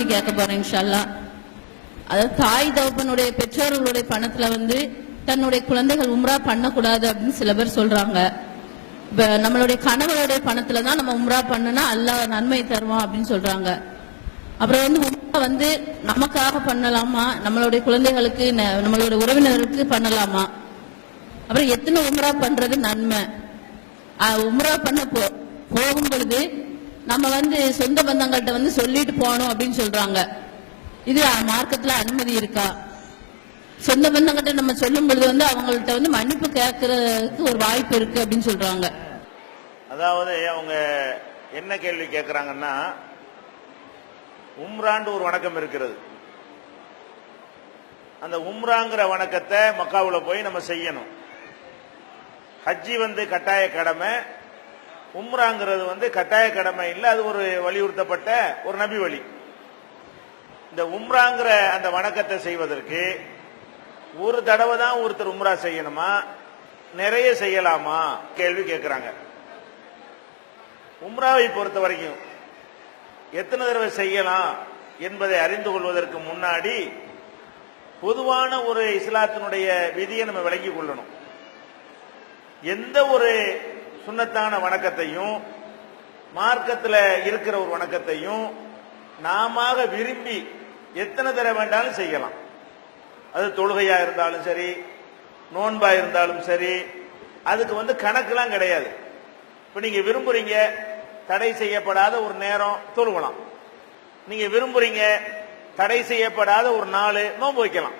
பத்தி கேட்க போறேன் இன்ஷால்லா. அதாவது தாய் தகப்பனுடைய பெற்றோர்களுடைய பணத்துல வந்து தன்னுடைய குழந்தைகள் உம்ரா பண்ணக்கூடாது அப்படின்னு சில பேர் சொல்றாங்க. இப்ப நம்மளுடைய கணவருடைய பணத்துல தான் நம்ம உம்ரா பண்ணுனா அல்லாஹ் நன்மை தருவோம் அப்படின்னு சொல்றாங்க. அப்புறம் வந்து உம்ரா வந்து நமக்காக பண்ணலாமா? நம்மளுடைய குழந்தைகளுக்கு நம்மளுடைய உறவினருக்கு பண்ணலாமா? அப்புறம் எத்தனை உம்ரா பண்றது நன்மை? உம்ரா பண்ண போ போகும் பொழுது நம்ம வந்து சொந்த பந்தங்கள்கிட்ட வந்து சொல்லிட்டு போகணும் அப்படின்னு சொல்றாங்க. இது மார்க்கத்துல அனுமதி இருக்கா? சொந்த பந்தங்கள்ட்ட நம்ம சொல்லும் பொழுது வந்து அவங்கள்ட்ட வந்து மன்னிப்பு கேட்கறதுக்கு ஒரு வாய்ப்பு இருக்கு அப்படின்னு சொல்றாங்க. அதாவது அவங்க என்ன கேள்வி கேட்கறாங்கன்னா உம்ராண்டு ஒரு வணக்கம் இருக்கிறது. அந்த உம்ராங்கிற வணக்கத்தை மக்காவில் போய் நம்ம செய்யணும். ஹஜ்ஜி வந்து கட்டாய கடமை உம்ராங்கிறது வந்து கட்டாய கடமை இல்லை அது ஒரு வலியுறுத்தப்பட்ட ஒரு நபி வழி இந்த உம்ராங்கிற அந்த வணக்கத்தை செய்வதற்கு ஒரு தடவை தான் ஒருத்தர் உம்ரா செய்யணுமா? நிறைய செய்யலாமா? கேள்வி கேட்கிறாங்க உம்ராவை பொறுத்த வரைக்கும் எத்தனை தடவை செய்யலாம் என்பதை அறிந்து கொள்வதற்கு முன்னாடி பொதுவான ஒரு இஸ்லாத்தினுடைய விதியை நம்ம விளங்கிக் கொள்ளணும். எந்த ஒரு சுண்ணத்தான வணக்கத்தையும் மார்க்கத்தில் இருக்கிற ஒரு வணக்கத்தையும் நாம விரும்பி எத்தனை தடவை வேண்டாலும் செய்யலாம். அது தொழுகையா இருந்தாலும் சரி நோன்பா இருந்தாலும் சரி அதுக்கு வந்து கணக்கெல்லாம் கிடையாது. இப்போ நீங்க விரும்புறீங்க தடை செய்யப்படாத ஒரு நேரம் தொழுகலாம் நீங்க விரும்புறீங்க தடை செய்யப்படாத ஒரு நாள் நோன்பு வைக்கலாம்.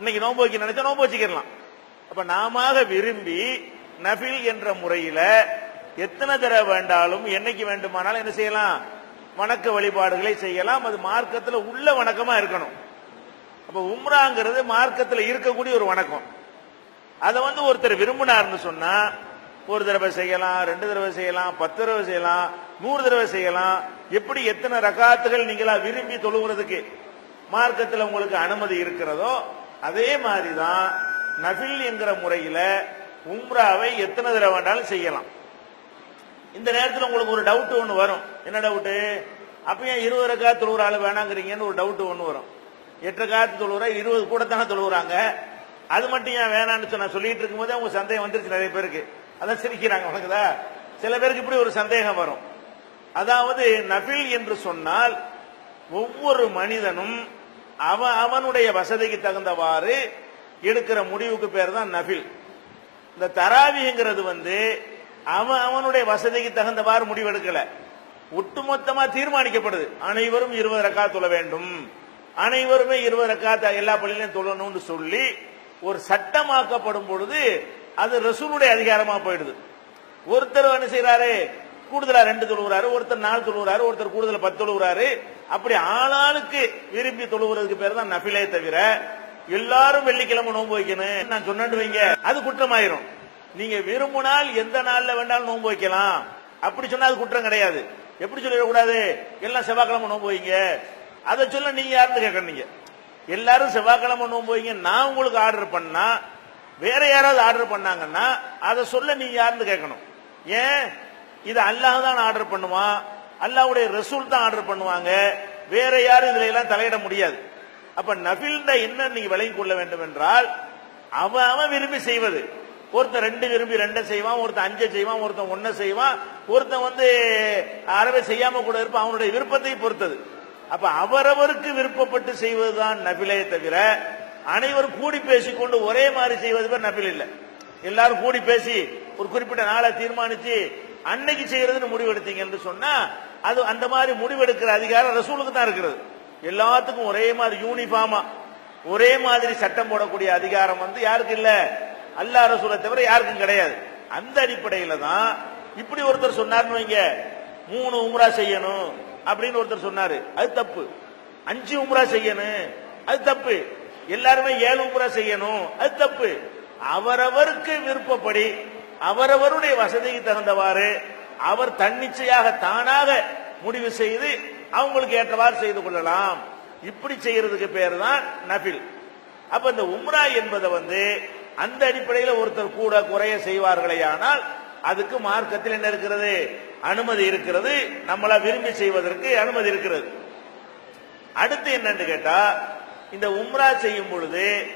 இன்னைக்கு நோன்பு வைக்க நினைச்சா நோன்பு வச்சுக்கலாம் அப்ப நாம விரும்பி நஃபில் என்ற முறையில எத்தனை தடவை வேண்டாலும் என்னைக்கு வேண்டுமானாலும் என்ன செய்யலாம்? வணக்க வழிபாடுகளை செய்யலாம். அது மார்க்கத்தில் உள்ள வணக்கமா இருக்கணும். அப்ப உம்ராங்கிறது மார்க்கத்தில் இருக்கக்கூடிய ஒரு வணக்கம். அதை வந்து ஒருத்தர் விரும்பினார்னு சொன்னா ஒரு தடவை செய்யலாம் ரெண்டு தடவை செய்யலாம் பத்து தடவை செய்யலாம் நூறு தடவை செய்யலாம். எப்படி எத்தனை ரகாத்துகள் நீங்களா விரும்பி தொழுகிறதுக்கு மார்க்கத்தில் உங்களுக்கு அனுமதி இருக்கிறதோ அதே மாதிரி தான் நஃபில் என்கிற முறையில உம்ராவை எத்தனை தடவை வேண்டாலும் செய்யலாம். இந்த நேரத்தில் உங்களுக்கு ஒரு டவுட் ஒன்று வரும். என்ன டவுட்டு அப்போ ஏன் இருபது ரக்கா தொழுகிற ஆள் வேணாங்கிறீங்கன்னு ஒரு டவுட் ஒன்று வரும். எட்டு காத்து தொழுகிற இருபது கூட தானே தொழுகிறாங்க அது மட்டும் ஏன் வேணான்னு சொன்ன சொல்லிட்டு இருக்கும்போதே அவங்க சந்தேகம் வந்துருச்சு நிறைய பேருக்கு. அதான் சிரிக்கிறாங்க உனக்குதா சில பேருக்கு இப்படி ஒரு சந்தேகம் வரும். அதாவது நபில் என்று சொன்னால் ஒவ்வொரு மனிதனும் அவன் அவனுடைய வசதிக்கு தகுந்தவாறு எடுக்கிற முடிவுக்கு பேர் தான் நபில். இந்த தராவிங்கிறது வந்து அவன் அவனுடைய வசதிக்கு தகுந்தவாறு முடிவெடுக்கல. ஒட்டுமொத்தமா தீர்மானிக்கப்படுது. அனைவரும் இருபது ரக்கா தொழ வேண்டும். அனைவருமே இருபது ரக்கா எல்லா பள்ளியிலும் தொழணும்னு சொல்லி ஒரு சட்டமாக்கப்படும் பொழுது அது ரசூலுடைய அதிகாரமா போயிடுது. ஒருத்தர் என்ன செய்யறாரு கூடுதலா ரெண்டு தொழுகிறாரு ஒருத்தர் நாலு தொழுகிறாரு ஒருத்தர் கூடுதலா பத்து தொழுகிறாரு அப்படி ஆளாளுக்கு விரும்பி தொழுகிறதுக்கு பேர் தான் நபிலே தவிர எல்லாரும் வெள்ளிக்கிழமை நோன்பு வைக்கணும். நான் சொன்னேன்னு வைங்க. அது குற்றமாயிரும். நீங்க விரும்பினால் எந்த நாள்ல வேண்டாலும் நோன்பு வைக்கலாம். அப்படி சொன்னா அது குற்றம் கிடையாது. எப்படி சொல்லிடக்கூடாது? எல்லாம் செவ்வாய்க்கிழமை நோன்பு வைங்க. அதை சொல்ல நீங்க யாருன்னு கேட்கணும் நீங்க எல்லாரும் செவ்வாய்க்கிழமை நோன்பு வைங்க. நான் உங்களுக்கு ஆர்டர் பண்ணா வேற யாராவது ஆர்டர் பண்ணாங்கன்னா அதை சொல்ல நீங்க யாருன்னு கேட்கணும் ஏன்? இது அல்லாஹ் தான் ஆர்டர் பண்ணுவான். அல்லாவுடைய ரசூல் தான் ஆர்டர் பண்ணுவாங்க. வேற யாரும் இதுல எல்லாம் தலையிட முடியாது. அப்ப நபில்ட என்ன நீங்க விளங்கி கொள்ள வேண்டும் என்றால் அவன் அவன் விரும்பி செய்வது. ஒருத்தன் ரெண்டு விரும்பி ரெண்டை செய்வான் ஒருத்தன் அஞ்சை செய்வான் ஒருத்தன் ஒன்ன செய்வான். ஒருத்தன் வந்து அறவே செய்யாம கூட இருப்பான் அவனுடைய விருப்பத்தை பொறுத்தது. அப்ப அவரவருக்கு விருப்பப்பட்டு செய்வதுதான் நபிலே தவிர அனைவரும் கூடி பேசிக்கொண்டு ஒரே மாதிரி செய்வது பேர் நபில் இல்லை. எல்லாரும் கூடி பேசி ஒரு குறிப்பிட்ட நாளை தீர்மானிச்சு அன்னைக்கு செய்யறதுன்னு முடிவெடுத்தீங்க என்று சொன்னா அது அந்த மாதிரி முடிவெடுக்கிற அதிகாரம் ரசூலுக்கு தான் இருக்கிறது. எல்லாத்துக்கும் ஒரே மாதிரி யூனிஃபார்மா ஒரே மாதிரி சட்டம் போடக்கூடிய அதிகாரம் வந்து யாருக்கு இல்ல? அல்லா ரசூலை தவிர யாருக்கும் கிடையாது. அந்த அடிப்படையில தான் இப்படி ஒருத்தர் சொன்னார்னு வைங்க. மூணு உம்ரா செய்யணும் அப்படின்னு ஒருத்தர் சொன்னாரு. அது தப்பு. அஞ்சு உம்ரா செய்யணும். அது தப்பு. எல்லாருமே ஏழு உம்ரா செய்யணும். அது தப்பு. அவரவருக்கு விருப்பப்படி அவரவருடைய வசதிக்கு தகுந்தவாறு அவர் தன்னிச்சையாக தானாக முடிவு செய்து அவங்களுக்கு ஏற்றவாறு செய்து கொள்ளலாம். இப்படி செய்யறதுக்கு பேர் தான் நபில் அப்ப இந்த உம்ரா என்பதை வந்து அந்த அடிப்படையில் ஒருத்தர் கூட குறைய செய்வார்களே ஆனால் அதுக்கு மார்க்கத்தில் என்ன இருக்கிறது? அனுமதி இருக்கிறது. நம்மளா விரும்பி செய்வதற்கு அனுமதி இருக்கிறது. அடுத்து என்னன்னு கேட்டா இந்த உம்ரா செய்யும் பொழுது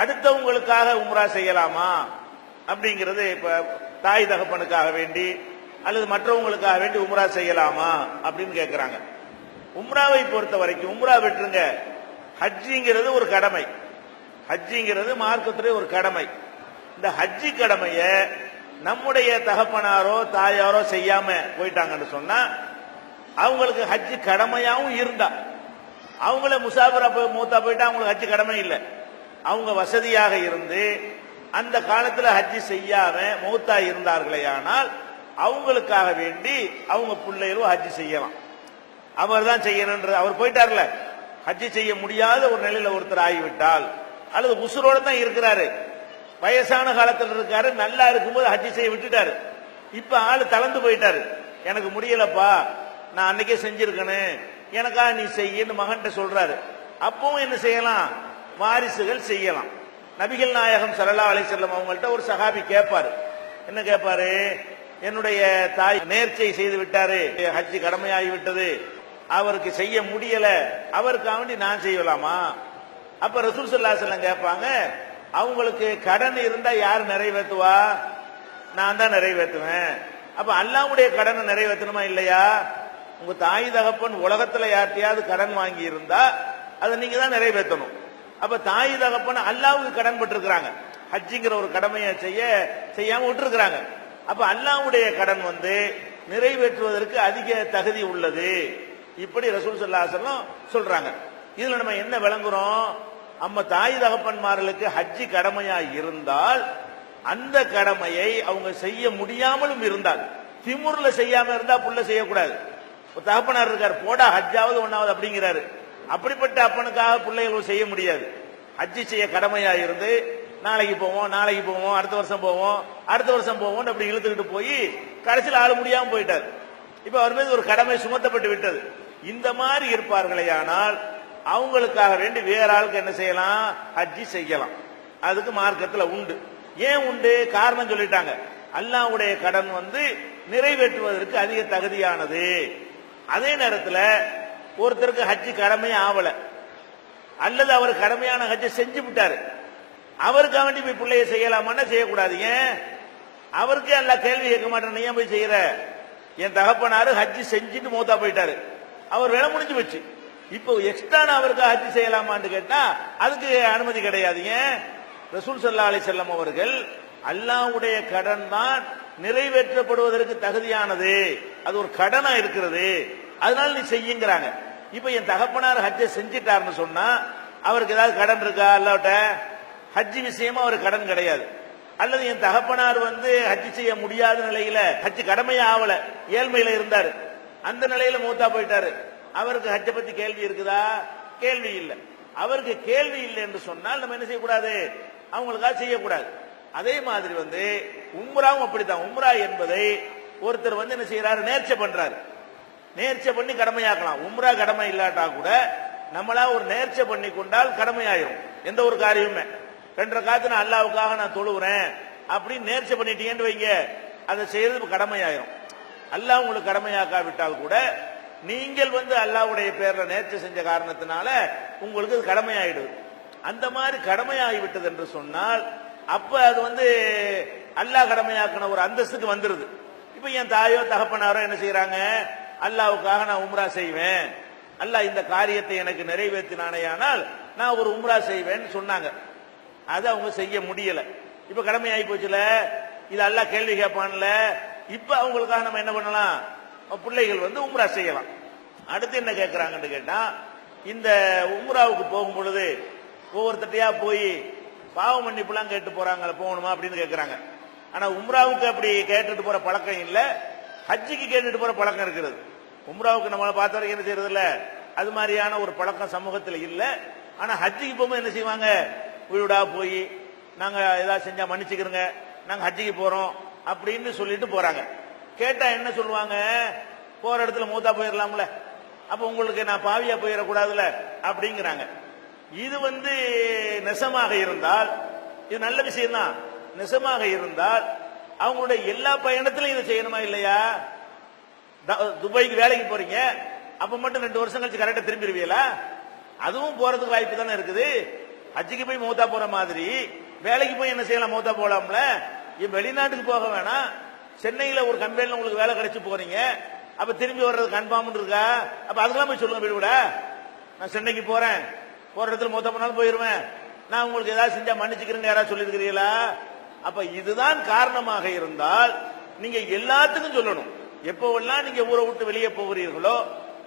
அடுத்தவங்களுக்காக உம்ரா செய்யலாமா? அப்படிங்கிறது இப்ப தாய் தகப்பனுக்காக வேண்டி அல்லது மற்றவங்களுக்காக வேண்டி உம்ரா செய்யலாமா? அப்படின்னு கேட்கிறாங்க உம்ராவை பொறுத்த வரைக்கும் உம்ரா விட்டுருங்க. ஹஜ்ஜிங்கிறது ஒரு கடமை. ஹஜ்ஜிங்கிறது மார்க்கத்துடைய ஒரு கடமை. இந்த ஹஜ்ஜி கடமைய நம்முடைய தகப்பனாரோ தாயாரோ செய்யாம போயிட்டாங்கன்னு சொன்னா அவங்களுக்கு ஹஜ்ஜி கடமையாவும் இருந்தா. அவங்கள முசாபரா போய் மூத்தா போயிட்டா அவங்களுக்கு ஹஜ்ஜி கடமை இல்லை. அவங்க வசதியாக இருந்து அந்த காலத்தில் ஹஜ்ஜி செய்யாம மூத்தா இருந்தார்களே ஆனால் அவங்களுக்காக வேண்டி அவங்க பிள்ளைகளும் ஹஜ்ஜி செய்யலாம். அவர் தான் செய்யணுன்றது அவர் போயிட்டார்ல. ஹஜ்ஜி செய்ய முடியாத ஒரு நிலையில ஒருத்தர் ஆகிவிட்டால் அல்லது உசுரோட தான் இருக்கிறாரு. வயசான காலத்தில் இருக்காரு நல்லா இருக்கும்போது ஹஜ்ஜி செய்ய விட்டுட்டாரு. இப்ப ஆளு தளர்ந்து போயிட்டாரு. எனக்கு முடியலப்பா நான் அன்னைக்கே செஞ்சிருக்கேன். எனக்கா நீ செய்யன்னு மகன்கிட்ட சொல்றாரு. அப்பவும் என்ன செய்யலாம்? வாரிசுகள் செய்யலாம். நபிகள் நாயகம் சல்லா அலிசல்லம் அவங்கள்ட்ட ஒரு சஹாபி கேட்பாரு என்ன கேட்பாரு என்னுடைய தாய் நேர்ச்சை செய்து விட்டாரு. ஹஜ்ஜி கடமையாகி விட்டது அவருக்கு செய்ய முடியல. அவருக்காக வேண்டி நான் செய்யலாமா? அப்ப ரசூல் சல்லா கேட்பாங்க அவங்களுக்கு கடன் இருந்தா யார் நிறைவேற்றுவா நான் தான் நிறைவேற்றுவேன் அப்ப அல்லாவுடைய கடனை நிறைவேற்றணுமா இல்லையா? உங்க தாய் தகப்பன் உலகத்துல யார்ட்டையாவது கடன் வாங்கி இருந்தா அதை நீங்க தான் நிறைவேற்றணும் அப்ப தாய் தகப்பன் அல்லாவுக்கு கடன் பட்டிருக்கிறாங்க ஹஜ்ஜிங்கிற ஒரு கடமையை செய்ய செய்யாம விட்டுருக்கிறாங்க. அப்ப அல்லாவுடைய கடன் வந்து நிறைவேற்றுவதற்கு அதிக தகுதி உள்ளது. இப்படி ரசூல் சொல்லாசலம் சொல்றாங்க. இதுல நம்ம என்ன விளங்குறோம்? நம்ம தாய் தகப்பன்மார்களுக்கு ஹஜ்ஜி கடமையா இருந்தால் அந்த கடமையை அவங்க செய்ய முடியாமலும் இருந்தால் திமுர்ல செய்யாம இருந்தா புள்ள செய்யக்கூடாது. தகப்பனார் இருக்கார் போடா ஹஜ்ஜாவது ஒன்னாவது அப்படிங்கிறாரு. அப்படிப்பட்ட அப்பனுக்காக பிள்ளைகள் செய்ய முடியாது. ஹஜ்ஜி செய்ய கடமையா இருந்து நாளைக்கு போவோம் நாளைக்கு போவோம் அடுத்த வருஷம் போவோம் அடுத்த வருஷம் போவோம் அப்படி இழுத்துக்கிட்டு போய் கடைசியில் ஆள் முடியாம போயிட்டார். இப்ப அவர் மீது ஒரு கடமை சுமத்தப்பட்டு விட்டது. இந்த மாதிரி இருப்பார்களே ஆனால் அவங்களுக்காக வேண்டி வேற ஆளுக்கு என்ன செய்யலாம்? ஹஜ்ஜி செய்யலாம். அதுக்கு மார்க்கத்தில் உண்டு. ஏன் உண்டு? காரணம் சொல்லிட்டாங்க. அல்லாவுடைய கடன் வந்து நிறைவேற்றுவதற்கு அதிக தகுதியானது. அதே நேரத்தில் ஒருத்தருக்கு ஹஜ்ஜி கடமை ஆவல. அல்லது அவர் கடமையான ஹஜ்ஜை செஞ்சு விட்டாரு. அவருக்காக வேண்டி போய் பிள்ளைய செய்யலாமான்னா செய்யக்கூடாது. ஏன்? அவருக்கே எல்லாம் கேள்வி கேட்க மாட்டேன். நீ ஏன் போய் செய்யற? என் தகப்பனாரு ஹஜ்ஜி செஞ்சுட்டு மூத்தா போயிட்டாரு. அவர் வேலை முடிஞ்சு போச்சு. இப்போ எக்ஸ்ட்ரா அவருக்கு ஹஜ் செய்யலாமான்னு கேட்டா அதுக்கு அனுமதி கிடையாது. ஏன்? ரசூல் சல்லா அலி செல்லம் அவர்கள் அல்லாவுடைய கடன் தான் நிறைவேற்றப்படுவதற்கு தகுதியானது. அது ஒரு கடனா இருக்கிறது. அதனால நீ செய்யுங்கிறாங்க. இப்ப என் தகப்பனார் ஹஜ்ஜை செஞ்சிட்டாருன்னு சொன்னா அவருக்கு ஏதாவது கடன் இருக்கா? அல்லாவிட்ட ஹஜ்ஜி விஷயமா அவருக்கு கடன் கிடையாது. அல்லது என் தகப்பனார் வந்து ஹஜ்ஜி செய்ய முடியாத நிலையில ஹஜ்ஜி கடமையே ஆகல ஏழ்மையில இருந்தாரு. அந்த நிலையில மூத்தா போயிட்டாரு. அவருக்கு ஹஜ்ஜை பத்தி கேள்வி இருக்குதா? கேள்வி இல்லை. அவருக்கு கேள்வி இல்லை என்று சொன்னால் நம்ம என்ன செய்யக்கூடாது? அவங்களுக்காக செய்யக்கூடாது. அதே மாதிரி வந்து உம்ராவும் அப்படித்தான். உம்ரா என்பதை ஒருத்தர் வந்து என்ன செய்யறாரு நேர்ச்சை பண்றாரு. நேர்ச்சை பண்ணி கடமையாக்கலாம். உம்ரா கடமை இல்லாட்டா கூட நம்மளா ஒரு நேர்ச்சை பண்ணி கொண்டால் கடமையாயிரும். எந்த ஒரு காரியமுமே. ரெண்டரை காத்து நான் அல்லாவுக்காக நான் தொழுகிறேன் அப்படின்னு நேர்ச்சை பண்ணிட்டீங்கன்னு வைங்க. அதை செய்யறது கடமையாயிரும். அல்லாஹ் உங்களுக்கு கடமையாக்காவிட்டால் கூட நீங்கள் வந்து அல்லாவுடைய பேர்ல நேர்ச்சி செஞ்ச காரணத்தினால உங்களுக்கு அது கடமையாயிடுது. அந்த மாதிரி கடமையாகி விட்டது என்று சொன்னால் அப்ப அது வந்து அல்லாஹ் கடமையாக்கின ஒரு அந்தஸ்துக்கு வந்துருது. இப்ப என் தாயோ தகப்பனாரோ என்ன செய்யறாங்க அல்லாவுக்காக நான் உம்ரா செய்வேன். அல்லாஹ் இந்த காரியத்தை எனக்கு நிறைவேற்றினானேயானால் நான் ஒரு உம்ரா செய்வேன்னு சொன்னாங்க. அதை அவங்க செய்ய முடியல. இப்ப கடமையாகி போச்சுல? இது அல்லாஹ் கேள்வி கேட்பான்ல? இப்ப அவங்களுக்காக நம்ம என்ன பண்ணலாம்? பிள்ளைகள் வந்து உம்ரா செய்யலாம். அடுத்து என்ன கேட்கறாங்கன்னு கேட்டா இந்த உம்ராவுக்கு போகும் பொழுது ஒவ்வொருத்தட்டையா போய் பாவ மன்னிப்புலாம் கேட்டு போறாங்க போகணுமா அப்படின்னு கேட்கறாங்க ஆனா உம்ராவுக்கு அப்படி கேட்டுட்டு போற பழக்கம் இல்ல. ஹஜ்ஜிக்கு கேட்டுட்டு போற பழக்கம் இருக்கிறது. உம்ராவுக்கு நம்மளை பார்த்த வரைக்கும் என்ன செய்யறது இல்ல அது மாதிரியான ஒரு பழக்கம் சமூகத்தில் இல்ல. ஆனா ஹஜ்ஜிக்கு போகும்போது என்ன செய்வாங்க? வீடா போய் நாங்க ஏதாவது செஞ்சா மன்னிச்சுக்கிறோங்க நாங்க ஹஜ்ஜிக்கு போறோம். அப்படின்னு சொல்லிட்டு போறாங்க. கேட்டா என்ன சொல்லுவாங்க? போற இடத்துல மூத்தா போயிடலாம்ல அப்ப உங்களுக்கு நான் பாவியா போயிடக்கூடாதுல அப்படிங்கிறாங்க. இது வந்து நெசமாக இருந்தால் இது நல்ல விஷயம் தான் நெசமாக இருந்தால் அவங்களுடைய எல்லா பயணத்திலும் இதை செய்யணுமா இல்லையா? த- துபாய்க்கு வேலைக்கு போறீங்க. அப்ப மட்டும் ரெண்டு வருஷம் கழிச்சு கரெக்டா திரும்பிடுவீங்களா அதுவும் போறதுக்கு வாய்ப்பு தானே இருக்குது. ஹஜ்ஜுக்கு போய் மூத்தா போற மாதிரி வேலைக்கு போய் என்ன செய்யலாம்? மூத்தா போலாம்ல. இப்ப வெளிநாட்டுக்கு போக வேணாம். சென்னையில ஒரு கம்பெனில உங்களுக்கு வேலை கிடைச்சு போறீங்க. அப்ப திரும்பி வர்றது கன்ஃபார்ம் இருக்கா? அப்ப அதுக்கெல்லாம் போய் சொல்லுங்க வீடு நான் சென்னைக்கு போறேன். போற இடத்துல மொத்த போனாலும் போயிருவேன். நான் உங்களுக்கு ஏதாவது செஞ்சா மன்னிச்சுக்கிறேன்னு யாராவது சொல்லியிருக்கிறீங்களா அப்ப இதுதான் காரணமாக இருந்தால் நீங்க எல்லாத்துக்கும் சொல்லணும். எப்போவெல்லாம் நீங்க ஊரை விட்டு வெளியே போகிறீர்களோ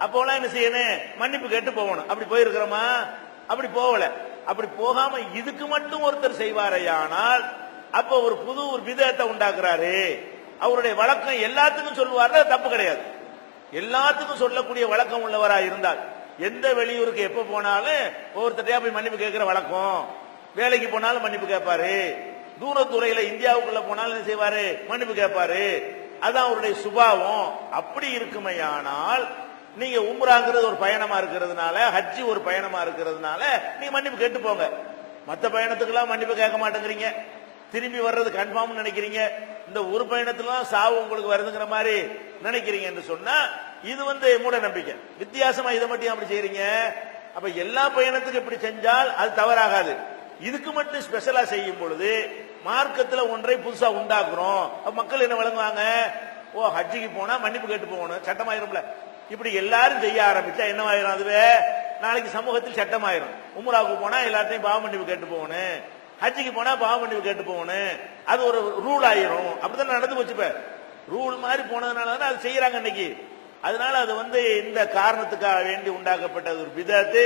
அப்போலாம் என்ன செய்யணும்? மன்னிப்பு கேட்டு போகணும். அப்படி போயிருக்கிறோமா? அப்படி போகல. அப்படி போகாம இதுக்கு மட்டும் ஒருத்தர் செய்வாரையானால் அப்ப ஒரு புது ஒரு விதத்தை உண்டாக்குறாரு. அவருடைய வழக்கம் எல்லாத்துக்கும் சொல்லுவார் தப்பு கிடையாது. எல்லாத்துக்கும் சொல்லக்கூடிய வழக்கம் உள்ளவராக இருந்தால் எந்த வெளியூருக்கு எப்ப போனாலும் ஒவ்வொருத்தரையா போய் மன்னிப்பு கேட்கிற வழக்கம். வேலைக்கு போனாலும் மன்னிப்பு கேட்பாரு. தூரத்துறையில இந்தியாவுக்குள்ள போனாலும் என்ன செய்வாரு? மன்னிப்பு கேட்பாரு. அதான் அவருடைய சுபாவம். அப்படி இருக்குமையானால் நீங்க உம்ராங்கிறது ஒரு பயணமா இருக்கிறதுனால ஹஜ்ஜி ஒரு பயணமா இருக்கிறதுனால நீங்க மன்னிப்பு கேட்டு போங்க. மற்ற பயணத்துக்கெல்லாம் மன்னிப்பு கேட்க மாட்டேங்கிறீங்க. திரும்பி வர்றது கன்ஃபார்ம் நினைக்கிறீங்க? இந்த ஒரு பயணத்துல தான் சாவு உங்களுக்கு வருதுங்கிற மாதிரி நினைக்கிறீங்க என்று சொன்னா இது வந்து மூட நம்பிக்கை. வித்தியாசமா இதை மட்டும் அப்படி செய்யறீங்க அப்ப எல்லா பயணத்துக்கும் இப்படி செஞ்சால் அது தவறாகாது. இதுக்கு மட்டும் ஸ்பெஷலா செய்யும் பொழுது மார்க்கத்துல ஒன்றை புதுசா உண்டாக்குறோம். மக்கள் என்ன வழங்குவாங்க ஓ ஹஜ்ஜிக்கு போனா மன்னிப்பு கேட்டு போகணும். சட்டமாயிரும்ல இப்படி எல்லாரும் செய்ய ஆரம்பிச்சா என்னவாயிரும் அதுவே? நாளைக்கு சமூகத்தில் சட்டமாயிரும் உம்ராவுக்கு போனா எல்லாத்தையும் பாவ மன்னிப்பு கேட்டு போகணும். ஹஜ்ஜிக்கு போனா பாவம் பண்ணி கேட்டு போகணும். அது ஒரு ரூல் ஆயிரும். அப்படிதான் நடந்து போச்சு இப்ப? ரூல் மாதிரி போனதுனால தானே அது செய்யறாங்க இன்னைக்கு. அதனால அது வந்து இந்த காரணத்துக்காக வேண்டி உண்டாக்கப்பட்ட ஒரு விதத்து.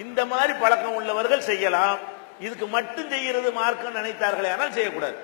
இந்த மாதிரி பழக்கம் உள்ளவர்கள் செய்யலாம். இதுக்கு மட்டும் செய்யறது மார்க்கம் நினைத்தார்களே ஆனால் செய்யக்கூடாது.